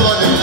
Wait!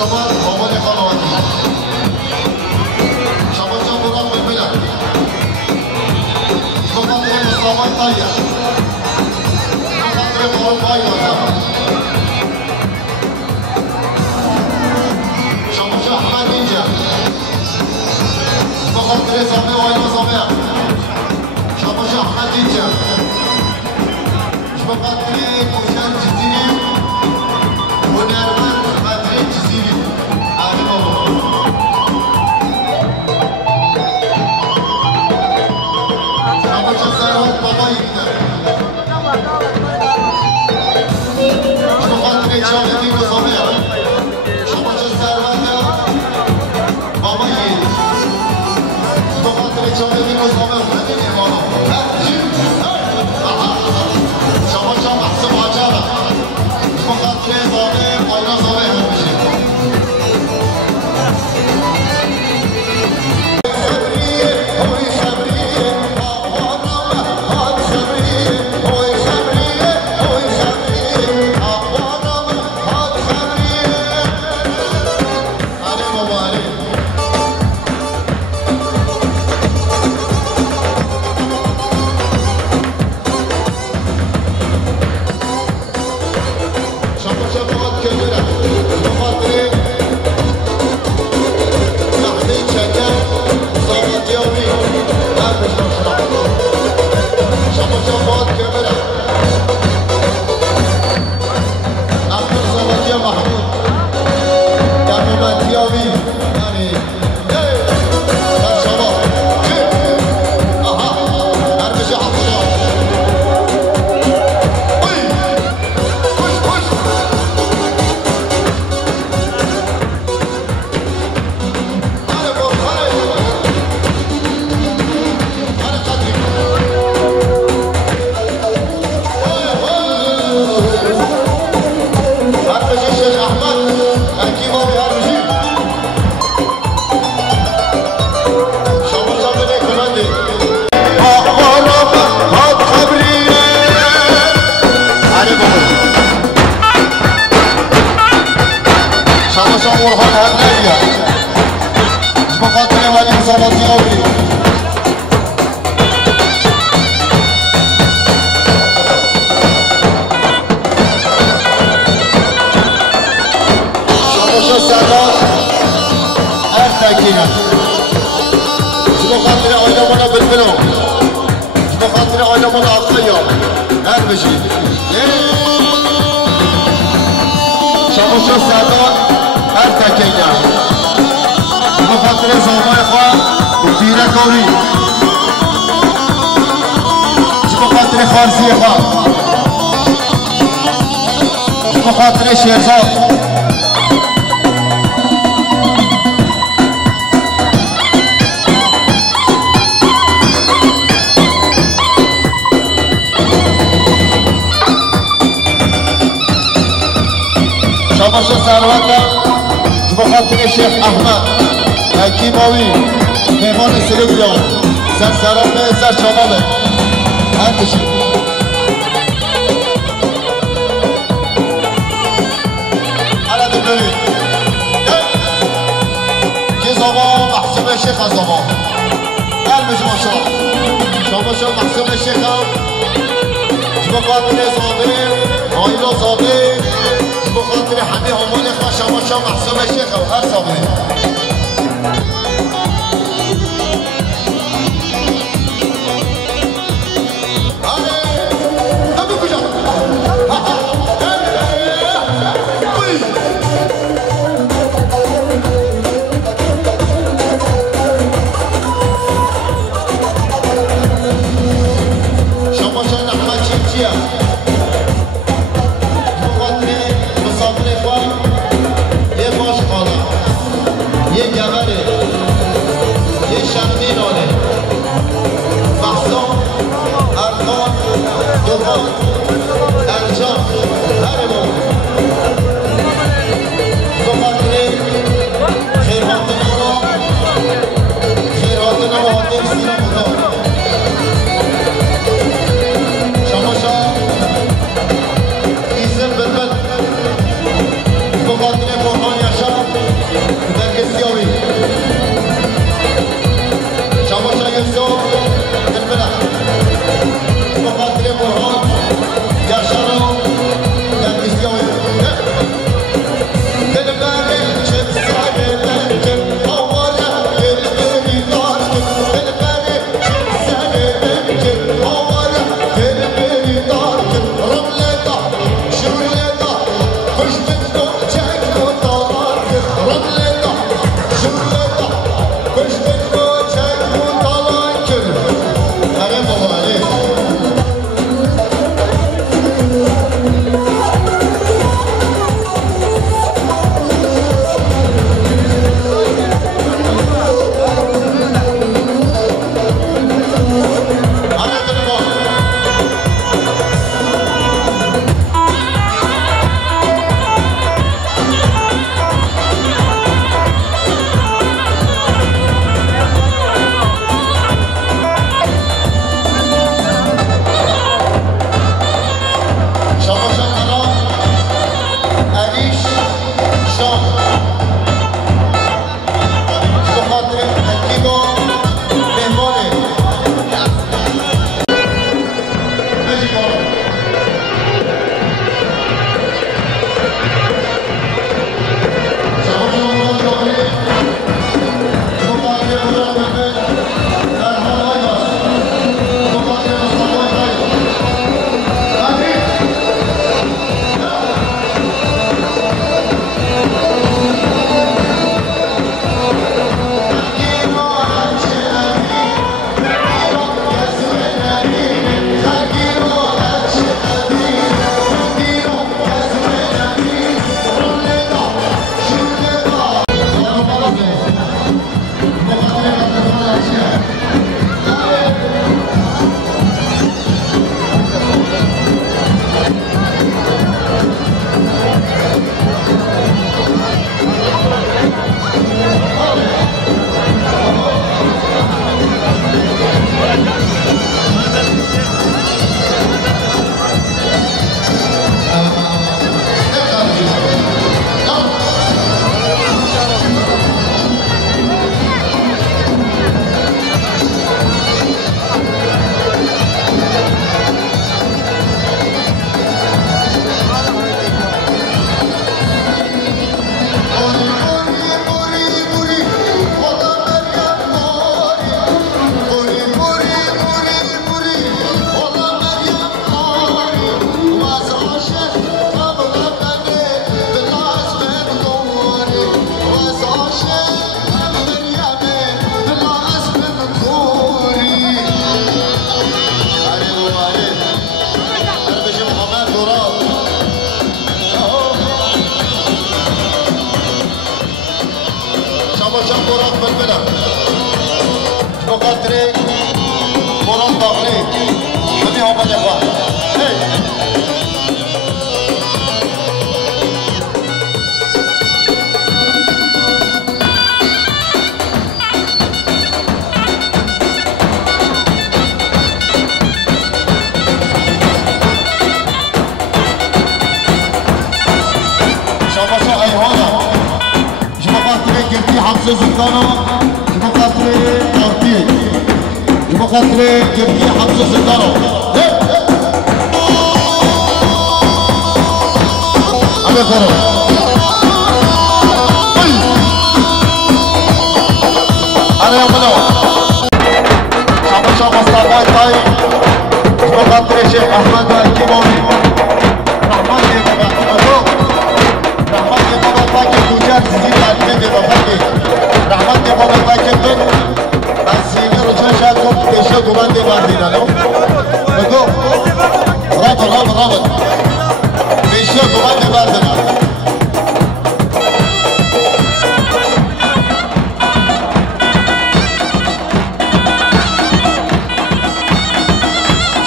شما مامان خانواده شما جا برام ببینم شما خاطر مصطفی طیب شما خاطر مال بای آدم شما جا احمد اینجا شما خاطر زامه و آینا زامه شما جا احمد اینجا شما خاطر کوشن جزیری هنرمند خاطر جزیری آره بابا شما جا سرات بابایی بیداره شما خاطر جاویدی و زامه شما جا سرات بابایی شما خاطر جاویدی و زامه خودی بالا شما جا محسوب عجبه شما خاطر زامه آینا زامه هم بشید شیخ احمد حکیماوی مهمان سلوگیان سرسران سر چامامه هر کشید حالا دبرید که زمان محصوب شیخ از زمان هر بشما شما محصوب شیخ هم شما قادر زاده آیلا زاده بخاطر همه همان خواه شما محصوب شیخ و هر صابره آمده باید شما ایهانا شما خاطر گرتی حفظ زندانا شما خاطر آرتی شما خاطر گرتی حفظ زندانا همه خورو آره امنو شما مصطفی تای شما خاطر شیخ احمد الکیمانی رحمت زیدی تعلیم دیوابکی رحمت دیوابکی دن مسیحی رو چند شاید کن پیشه گومن دیوابکی دانو بگو رابط پیشه گومن دیوابکی دانو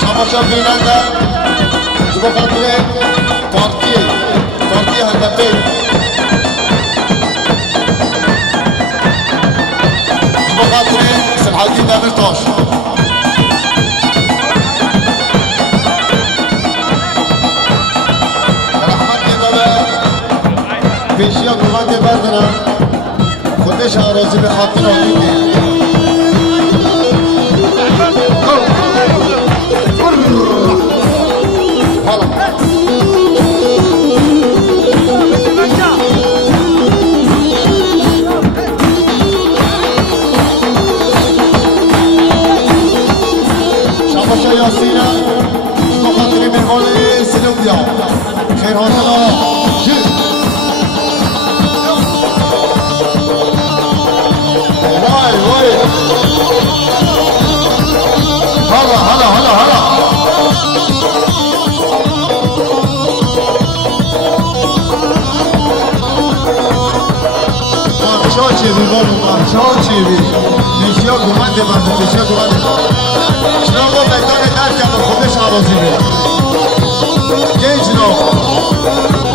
شما بیننده شما خاطره تارکی هدفه خاطري سلحالدين دامرتاش رحمتي بابا بيشيا قماتي بردنا خدش عروزي بخاطر عميدي ياسينا مخاطري من هولي سلوبيا خير هاتنا جيل واي هلا شاچي بيقولوا شاچي بيشيا قمانده بعد بيشيا قمانده جناب میدان درک به خودش آرازی میره گه جناب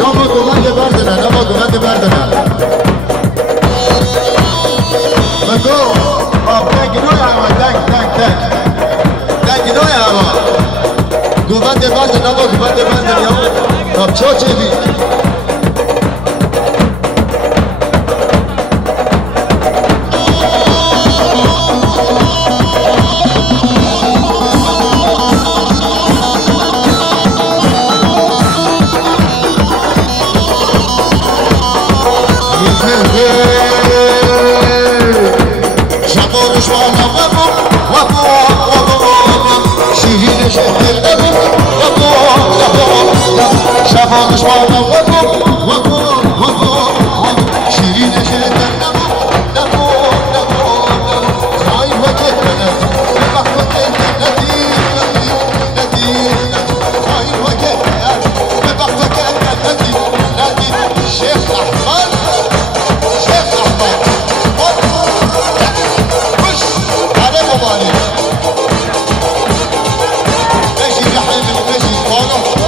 نما گومنده بردنه بگو دنگینوی همه دنگینوی همه گومنده بردن نما گومنده بردن یا چا چه بی شفاقش بالا وقو شیرین شدن نبو خواهی وقت ندی خواهی وقت ندی شیخ احمد خوش علی مبارک ماشي رحيم ماشي قالوا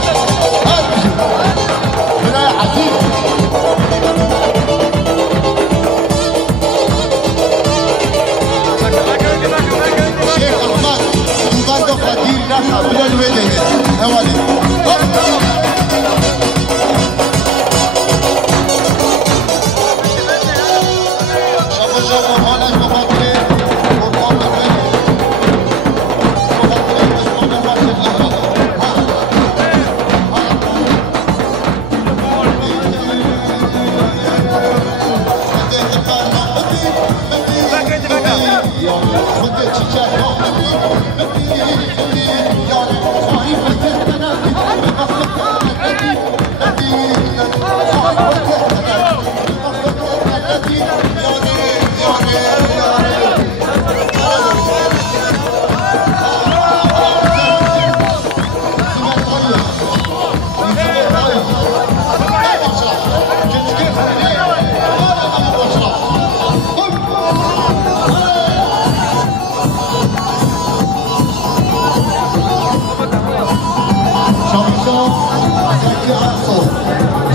عرصه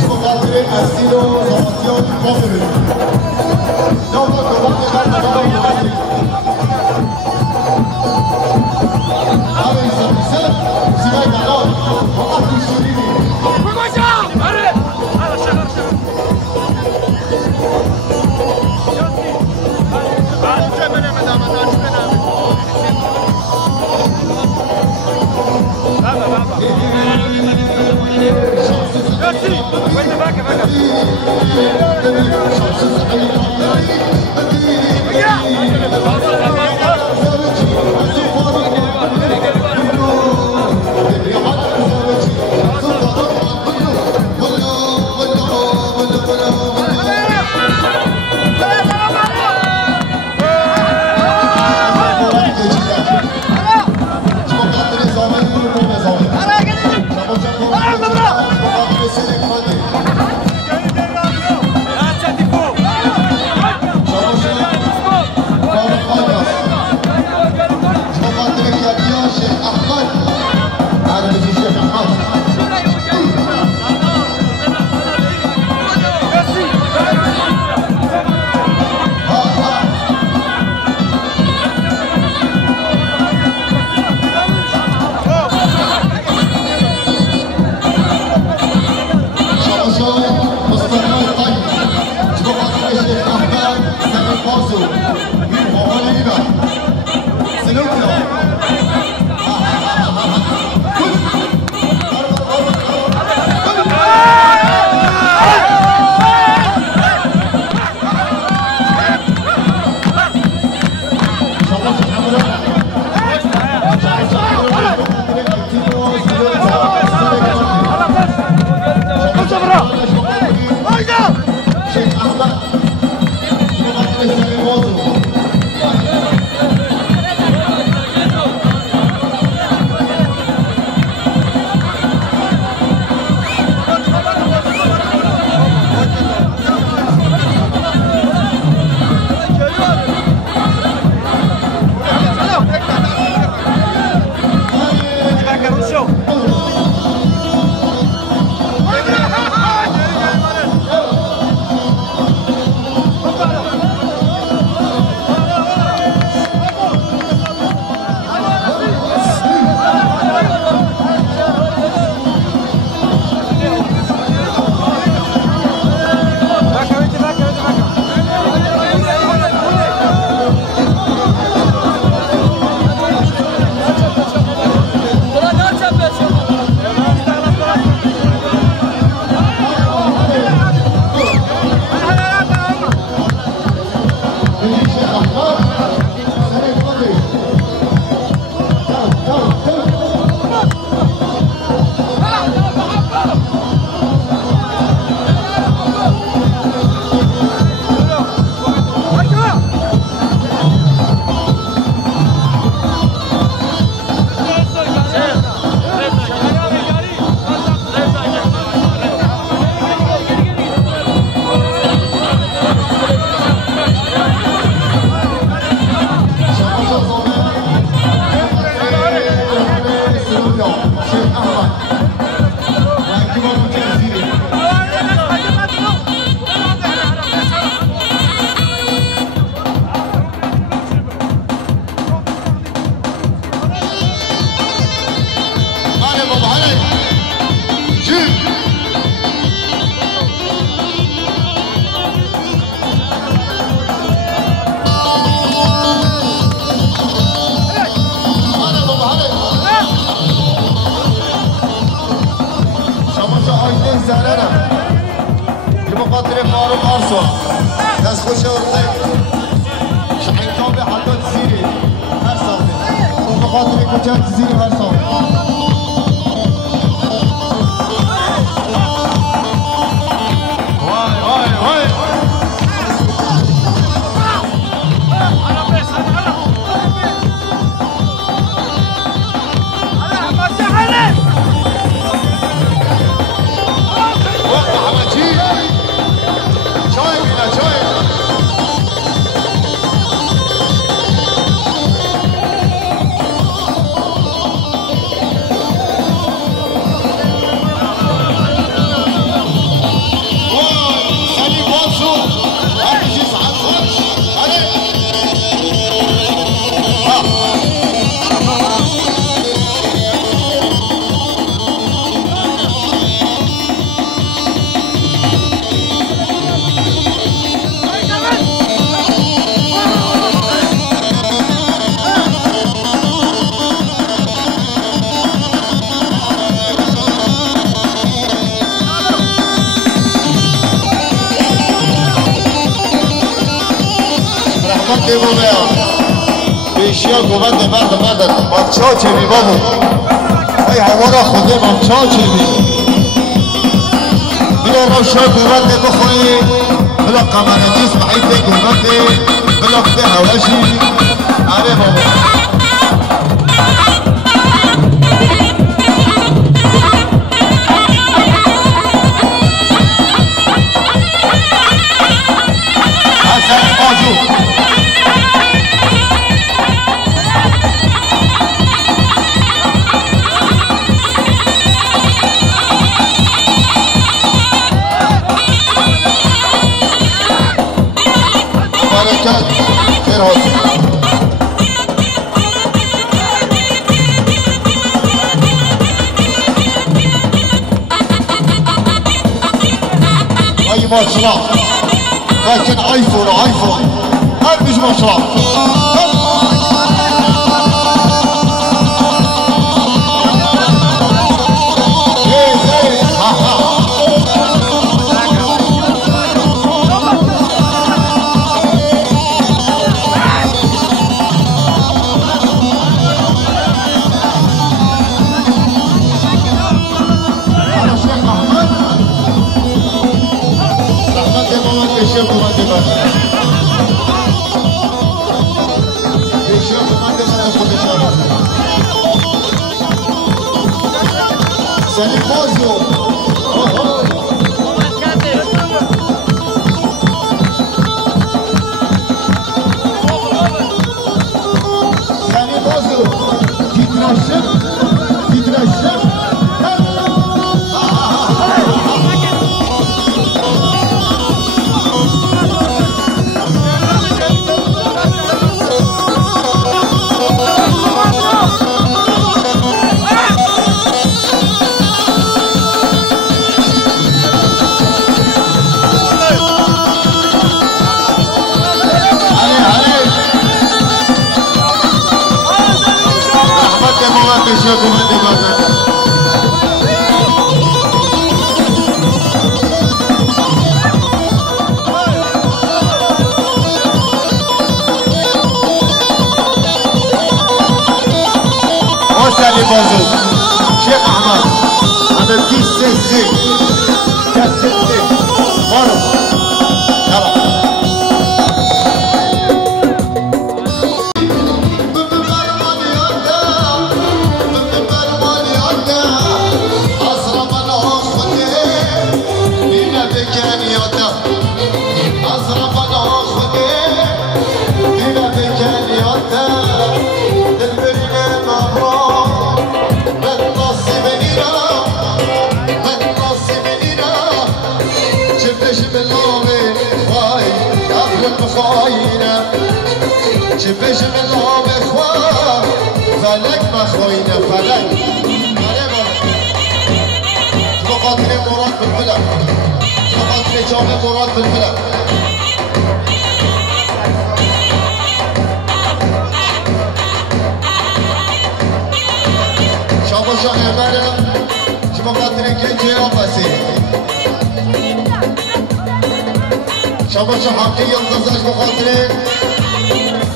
شما خاطر اصیل و زماتیان کامل نو نو دوام بخیر همه سمیسه سیگای مقام وقت دوستوریدی خاطر بومیا بیشیا گوبند مرد بچه چه بی بابو ای هوا را خوده بچه چه بی بلا روشا گوبند بخوری بلا قمرنیز بعید گوبند بلا خده هواشی آره بابا ماشاءالله لكن ايفون هاي مش ما شاء الله شيخ احمد هذا الكيس سي كاسيتي مرة شبش من آب خواه فلک مخوینه فلک بخاطر مراد بالفلک بخاطر جامع مراد بالفلک شاباشا احمدم بخاطر گنجه آفسی شاباشا حقی یلدازش بخاطر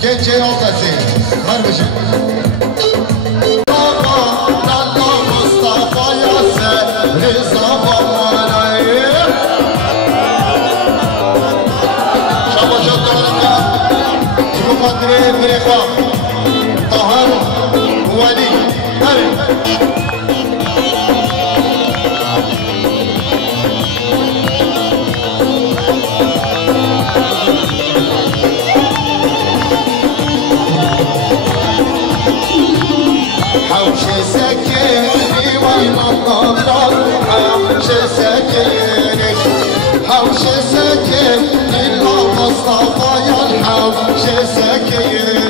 گنجه آفسی هر بشه خاطر بريخا طهر ولي حوش سكيني وين النظر حوش سكيني حوش سكيني المصطفى يا الحوش سكيني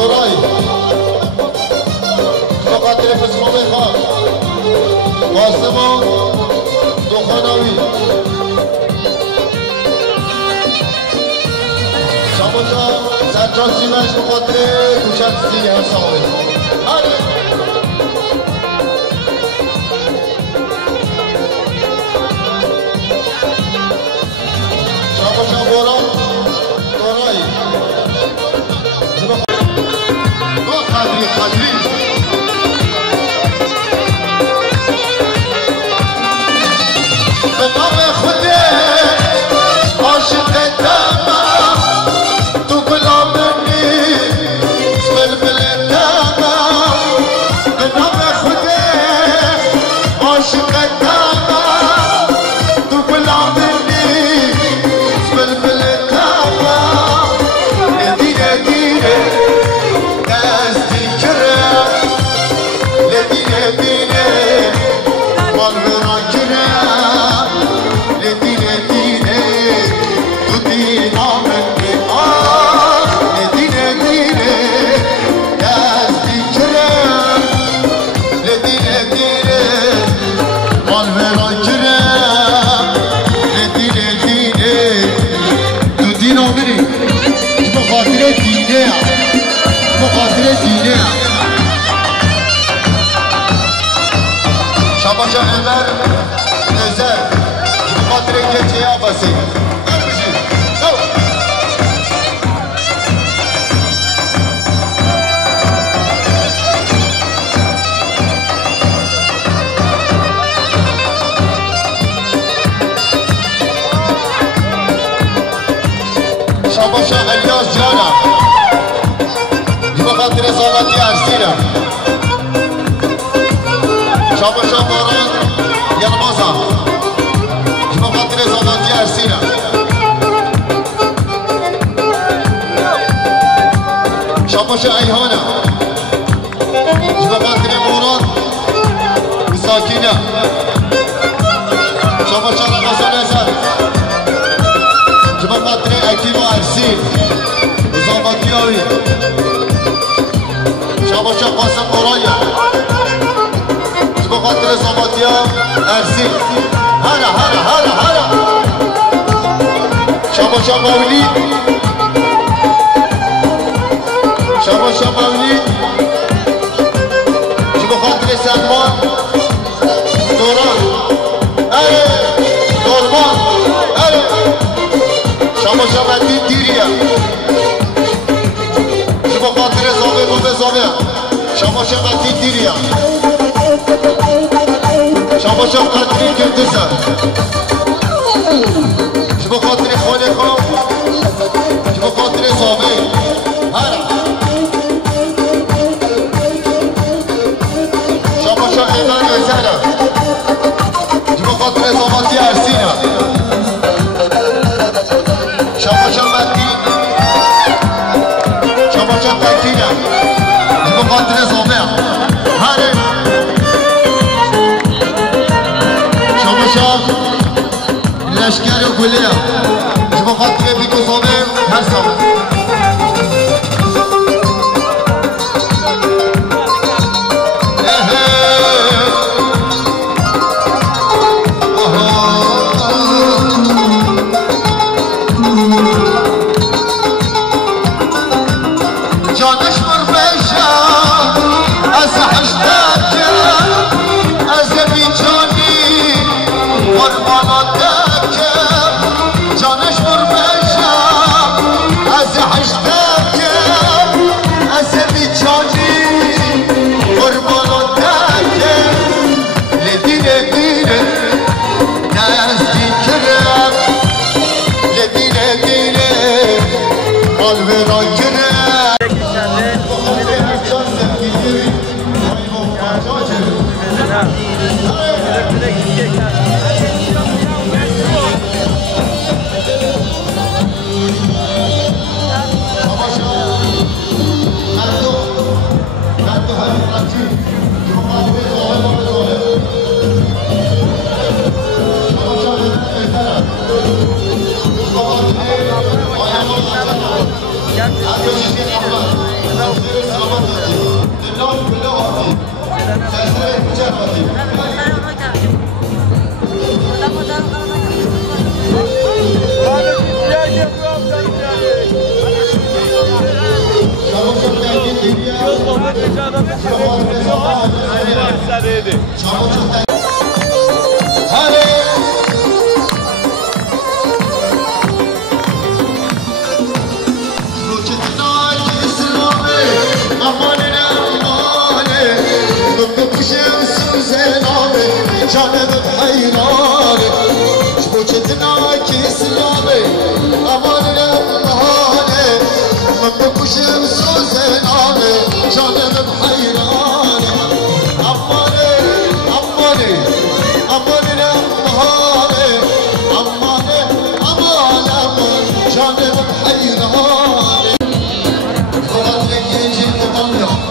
تورای فقط تلفزیون بخواه قاسم و دخاناوی شما جا سجاد زیبش بخاطر کوچت زیری هم سامه شما جا بوران تورای قدری قدری به نام خوده عاشق دمم تو گلامنی بلبل دمم به نام خوده عاشق دمم تو گلامنی بلبل دمم دیره دیره شباشا عمر نزر بخاطر گرچه عباسی شباشا الیاس جانم بخاطر زامتی ارسینم شباشا باران یلمازم بخاطر زامتی ارسینم شباشا ایهانم بخاطر مراد مساکینم شباشا رقصان ازد بخاطر اکیم و ارسین زامتی آوی شباشا قاسم قرایا بخاطر زامتی ارسین هلا هلا هلا هلا شباشا مولید شباشا مولید بخاطر سلمان دوران اره دورمان اره شباشا مدین دیریا بخاطر زامه و بزامه شباشا مدین دیریا شباشا قدری کردزن بخاطر خانه خواه بخاطر زامه هره شباشا ایمان ازنم بخاطر زامتی ارسینم شباشا مدین شباشا تکینم بخاطر زامه هره شباشا لشکر و گله بخاطر بیکو زامه هر زامه Gracias. جانب حیرانه شبوچتنا که اسلامه امان نمانه من بکشم سوزنانه جانب حیرانه امانه امانه امان نمانه امانه امان امان جانب حیرانه خلاص یکی مطمئن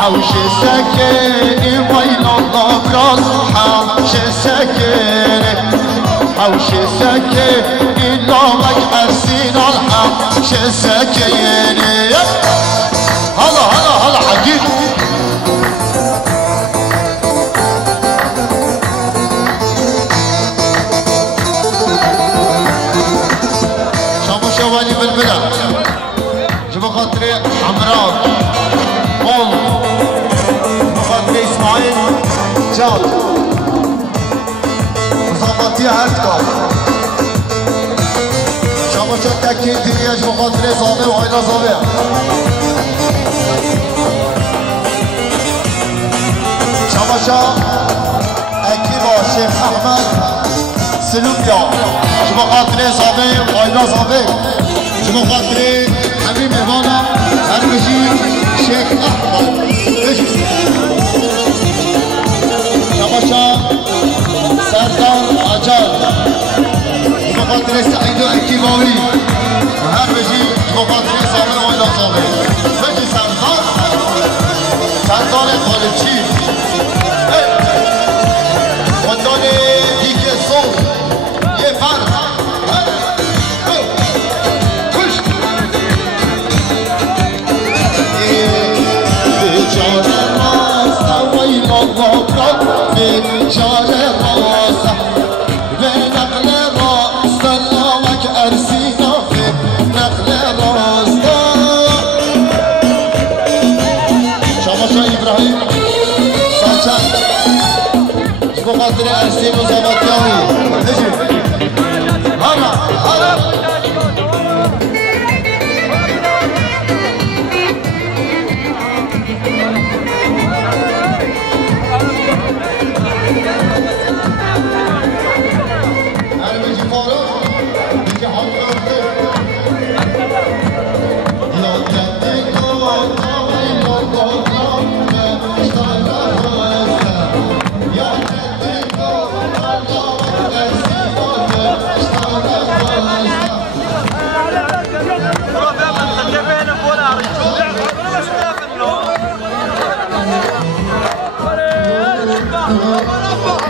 حوش سكيني وين الله براد حوش سكيني حوش سكيني لومك حسين الحوش سكيني هلا هلا هلا حقيقي شامو شوالي بالبلاد جبا خاطري حمراء اسماعیل جان مصاباتی هردکار شما شد تکیل دیریش مخاطر زابه و آینا زابه شما شد اکی با شیخ احمد سلوبیا شما خاطر زابه و آینا زابه شما خاطر حبیب ایوانا هرگشی شیخ احمد شباشا سردار عجال مقاتل سعيد الكيماوي وهر بجي مقاتل صابر وإلى صابر بجي سردار خالدشي وندان ديك الصوت يفرق كش بجار الراس ويل الله بجار الراس بنقل راس اللامك أرسينا في نقل راس شامشا إبراهيم ساچن بخاطر أرسي مزابطياني نجي هلا هلا Hadi bir Thank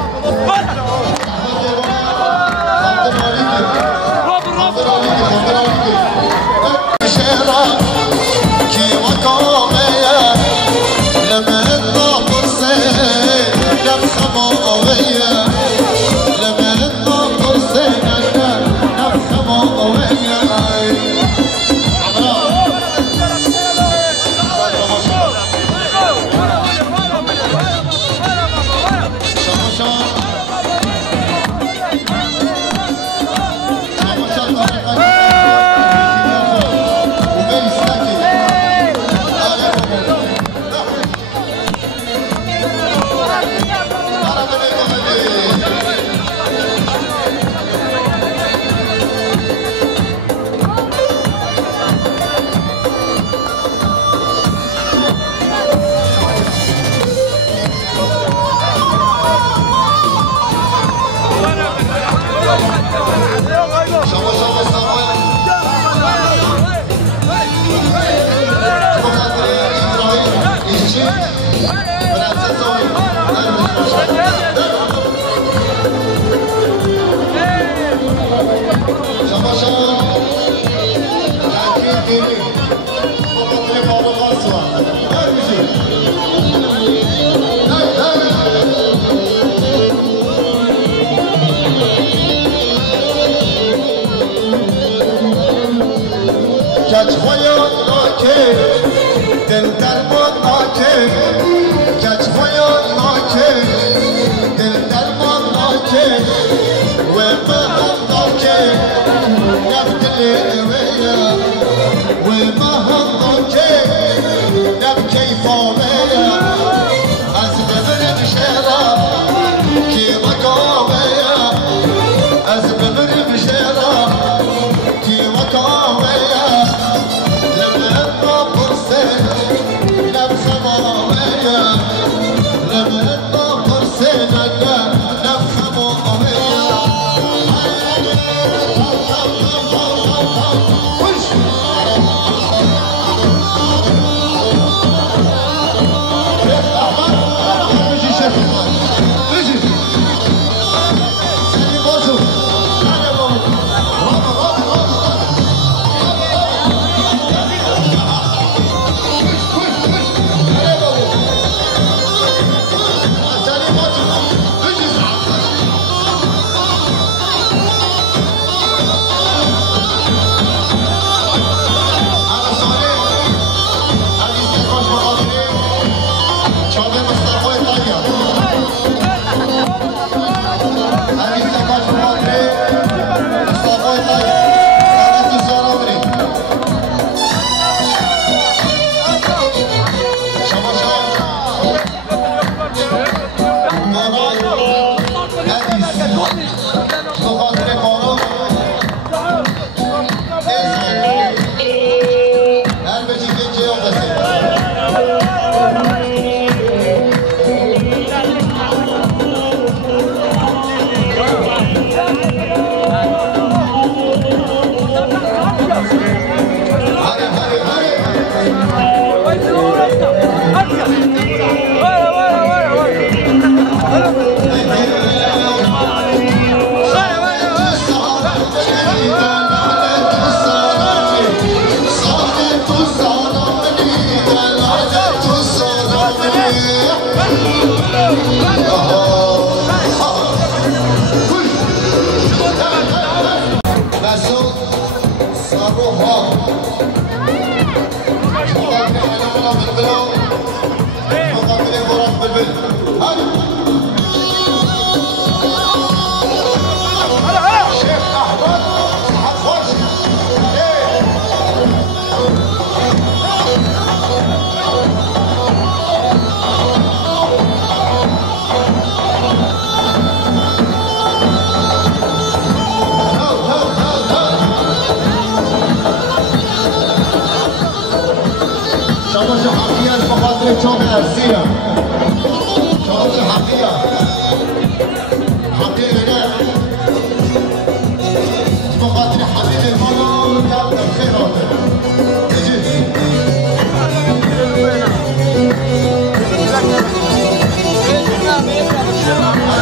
you.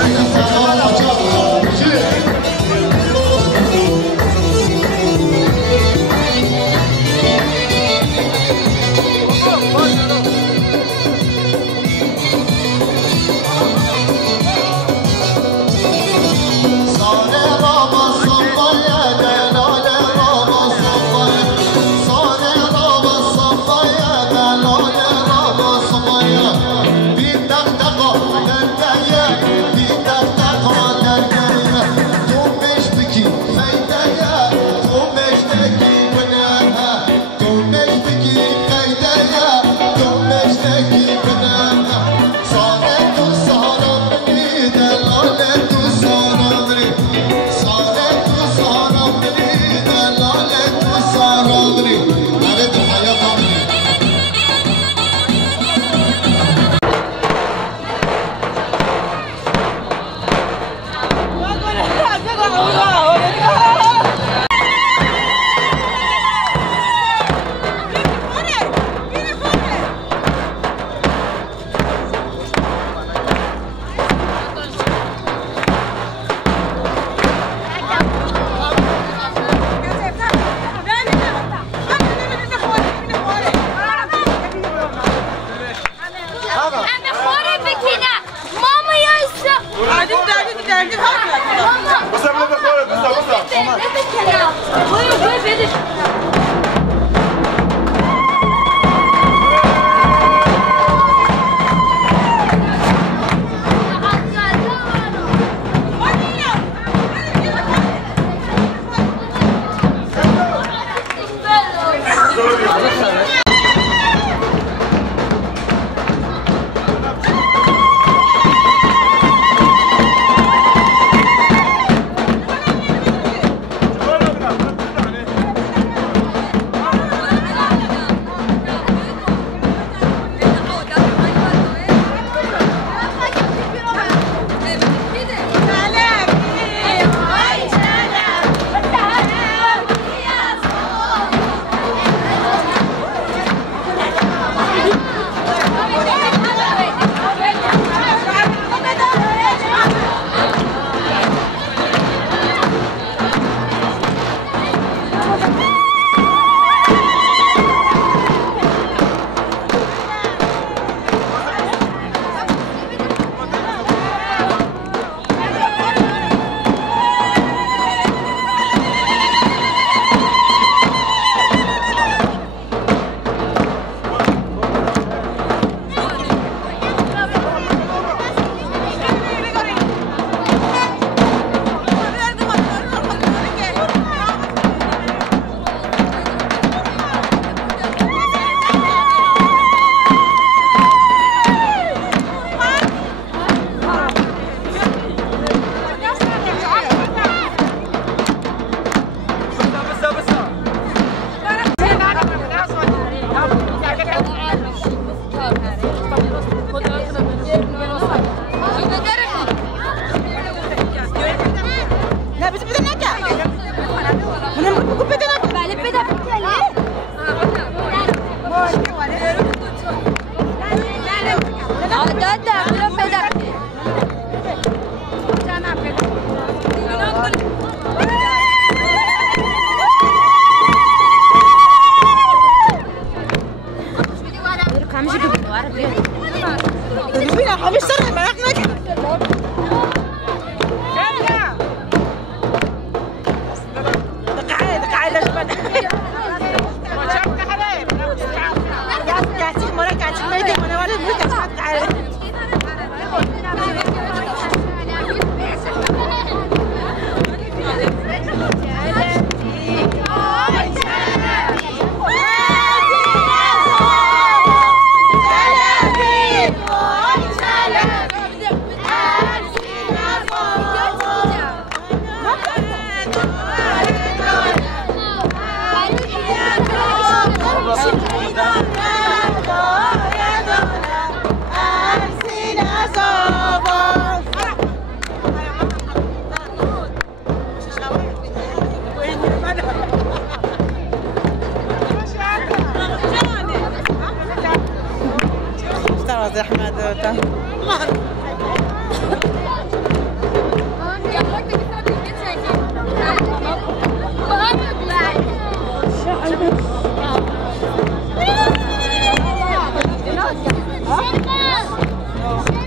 Huh?